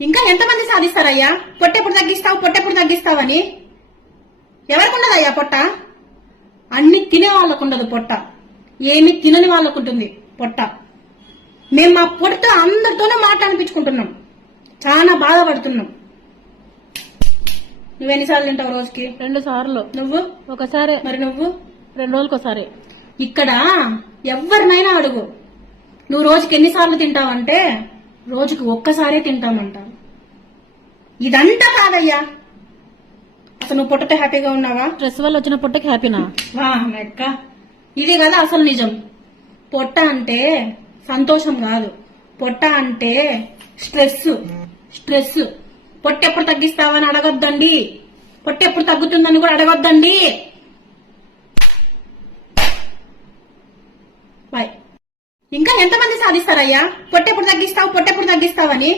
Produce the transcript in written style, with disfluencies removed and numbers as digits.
ఇంకా ఎంతమంది సాధిస్తారయ్యా? పొట్టెప్పుడు తగ్గిస్తావని ఎవరికి ఉండదయ్యా పొట్ట? అన్ని తినే వాళ్ళకుండదు పొట్ట, ఏమి తినని వాళ్ళకుంటుంది పొట్ట. మేము మా పొట్ట అందరితోనే మాట్లాడిపించుకుంటున్నాం, చాలా బాధపడుతున్నాం. నువ్వెన్నిసార్లు తింటావు రోజుకి? 2 సార్లు. నువ్వు? ఒకసారి. మరి నువ్వు? 2 రోజులకోసారి. ఇక్కడ ఎవరినైనా అడుగు, నువ్వు రోజుకి ఎన్నిసార్లు తింటావంటే రోజుకి ఒక్కసారే తింటామంటావు. ఇదంతా కాదయ్యా. అసలు నువ్వు పొట్టతో హ్యాపీగా ఉన్నావా? స్ట్రెస్ వల్ల వచ్చిన పొట్టకి హ్యాపీనా? మెక్క, ఇది కదా అసలు నిజం. పొట్ట అంటే సంతోషం కాదు, పొట్ట అంటే స్ట్రెస్. స్ట్రెస్. పొట్టెప్పుడు తగ్గిస్తావని అడగొద్దండి, పొట్టెప్పుడు తగ్గుతుందని కూడా అడగొద్దండి. బాయ్. ఇంకా ఎంతమంది సాధిస్తారయ్యా? పొట్టెప్పుడు తగ్గిస్తావని